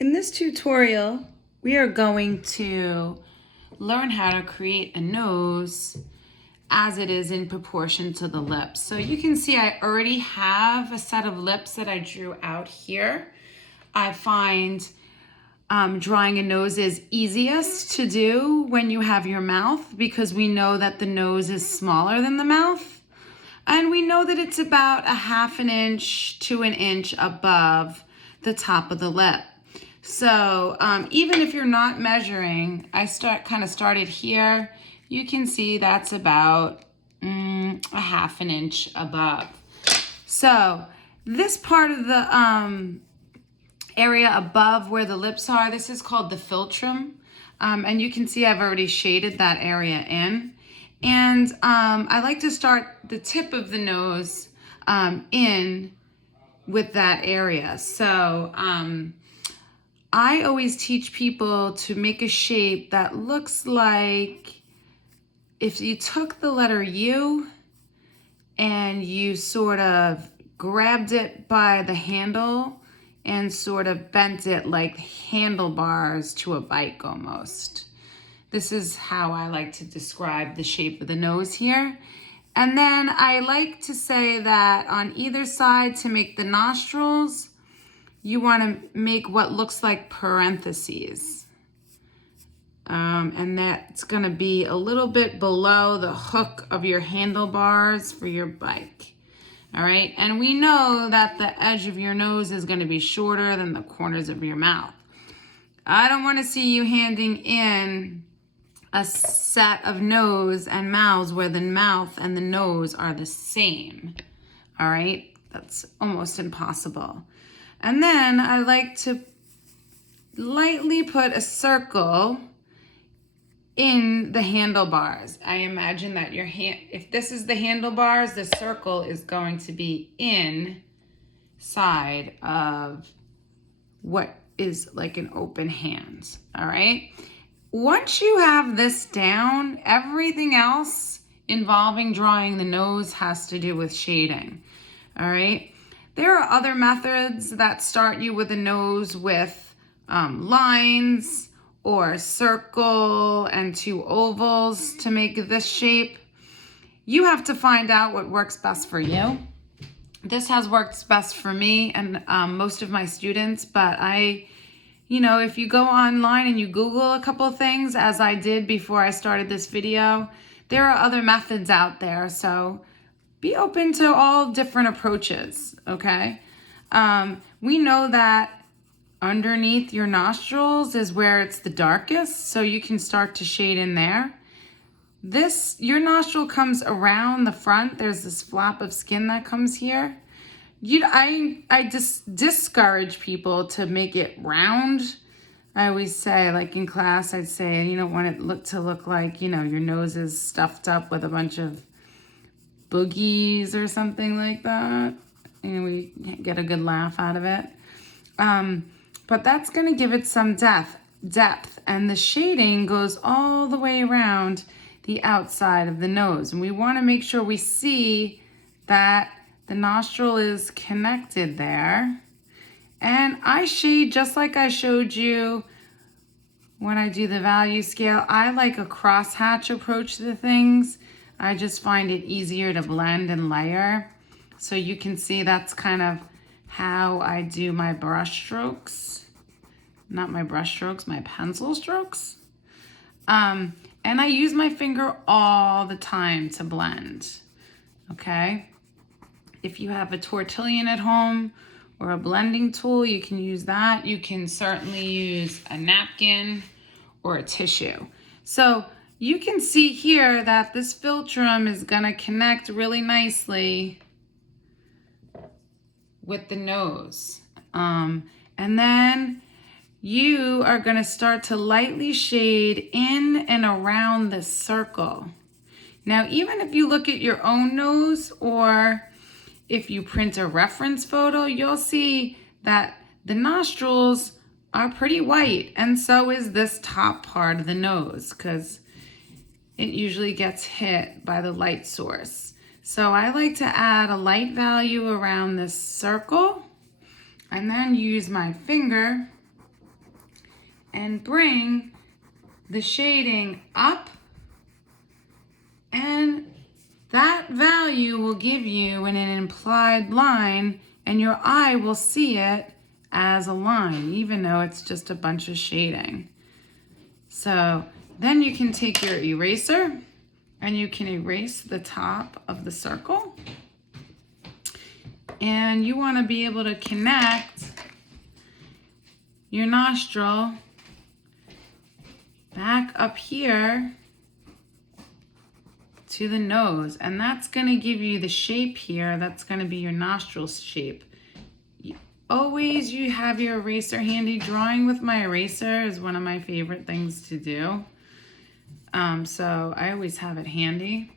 In this tutorial, we are going to learn how to create a nose as it is in proportion to the lips. So you can see I already have a set of lips that I drew out here. I find drawing a nose is easiest to do when you have your mouth because we know that the nose is smaller than the mouth. And we know that it's about a half an inch to an inch above the top of the lip. So even if you're not measuring, I started here. You can see that's about a half an inch above. So this part of the area above where the lips are, this is called the philtrum. And you can see I've already shaded that area in. And I like to start the tip of the nose in with that area. So I always teach people to make a shape that looks like if you took the letter U and you sort of grabbed it by the handle and sort of bent it like handlebars to a bike almost. This is how I like to describe the shape of the nose here. And then I like to say that on either side to make the nostrils, you want to make what looks like parentheses. And that's going to be a little bit below the hook of your handlebars for your bike. All right, and we know that the edge of your nose is going to be shorter than the corners of your mouth. I don't want to see you handing in a set of nose and mouths where the mouth and the nose are the same. All right, that's almost impossible. And then I like to lightly put a circle in the handlebars. I imagine that your hand, if this is the handlebars, the circle is going to be inside of what is like an open hand. All right. Once you have this down, everything else involving drawing the nose has to do with shading. All right. There are other methods that start you with a nose with lines or a circle and two ovals to make this shape. You have to find out what works best for you. This has worked best for me and most of my students, but if you go online and you Google a couple of things, as I did before I started this video, there are other methods out there. So be open to all different approaches, okay? We know that underneath your nostrils is where it's the darkest, so you can start to shade in there. Your nostril comes around the front. There's this flap of skin that comes here. I just discourage people to make it round. I always say, like in class, I'd say, you don't want it to look like, your nose is stuffed up with a bunch of boogies or something like that. We get a good laugh out of it. But that's going to give it some depth. And the shading goes all the way around the outside of the nose. And we want to make sure we see that the nostril is connected there. And I shade just like I showed you when I do the value scale. I like a crosshatch approach to things. I just find it easier to blend and layer. So you can see that's kind of how I do my brush strokes. Not my brush strokes, my pencil strokes. And I use my finger all the time to blend, okay? If you have a tortillon at home or a blending tool, you can use that. You can certainly use a napkin or a tissue. So you can see here that this philtrum is gonna connect really nicely with the nose. And then you are going to start to lightly shade in and around this circle. Now, even if you look at your own nose or if you print a reference photo, you'll see that the nostrils are pretty white, and so is this top part of the nose because it usually gets hit by the light source. So I like to add a light value around this circle and then use my finger and bring the shading up, and that value will give you an implied line, and your eye will see it as a line, even though it's just a bunch of shading. So then you can take your eraser and you can erase the top of the circle. And you want to be able to connect your nostril back up here to the nose, and that's going to give you the shape here. That's going to be your nostril shape. Always you have your eraser handy. Drawing with my eraser is one of my favorite things to do. So I always have it handy.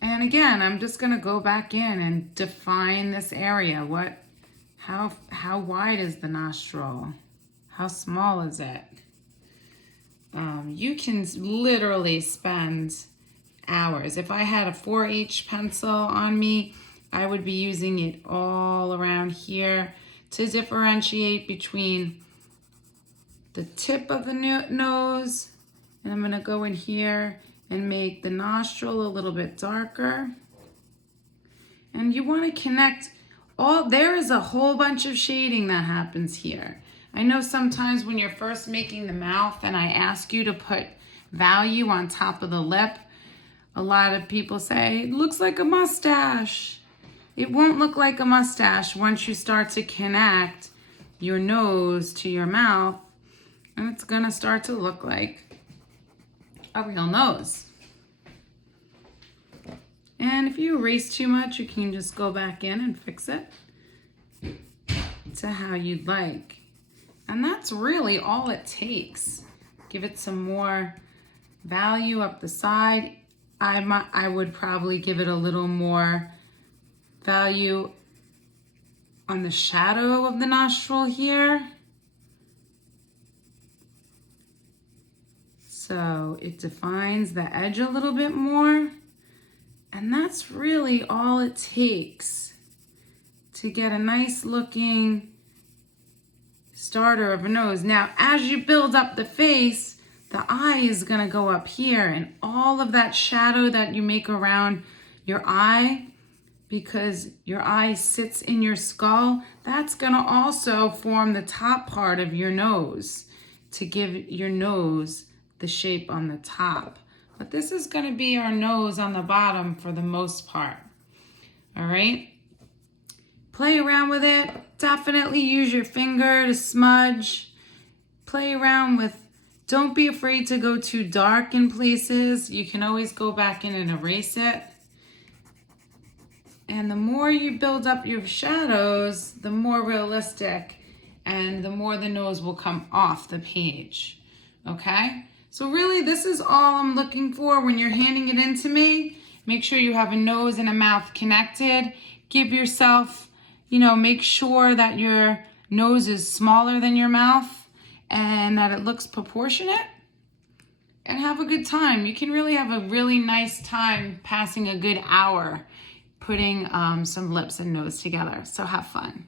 And again, I'm just going to go back in and define this area. How wide is the nostril? How small is it? You can literally spend hours. If I had a 4H pencil on me, I would be using it all around here to differentiate between the tip of the nose. And I'm going to go in here and make the nostril a little bit darker. And you want to connect there is a whole bunch of shading that happens here. I know sometimes when you're first making the mouth and I ask you to put value on top of the lip, a lot of people say, it looks like a mustache. It won't look like a mustache once you start to connect your nose to your mouth, and it's gonna start to look like a real nose. And if you erase too much, you can just go back in and fix it to how you'd like. And that's really all it takes. Give it some more value up the side. I would probably give it a little more value on the shadow of the nostril here. So it defines the edge a little bit more. And that's really all it takes to get a nice looking starter of a nose. Now, as you build up the face, the eye is gonna go up here, and all of that shadow that you make around your eye, because your eye sits in your skull, that's gonna also form the top part of your nose to give your nose the shape on the top. But this is gonna be our nose on the bottom for the most part. All right? Play around with it. Definitely use your finger to smudge. Play around with, don't be afraid to go too dark in places. You can always go back in and erase it. And the more you build up your shadows, the more realistic and the more the nose will come off the page. Okay? So really, this is all I'm looking for when you're handing it in to me. Make sure you have a nose and a mouth connected. Give yourself, make sure that your nose is smaller than your mouth and that it looks proportionate. And have a good time. You can really have a really nice time passing a good hour putting some lips and nose together. So have fun.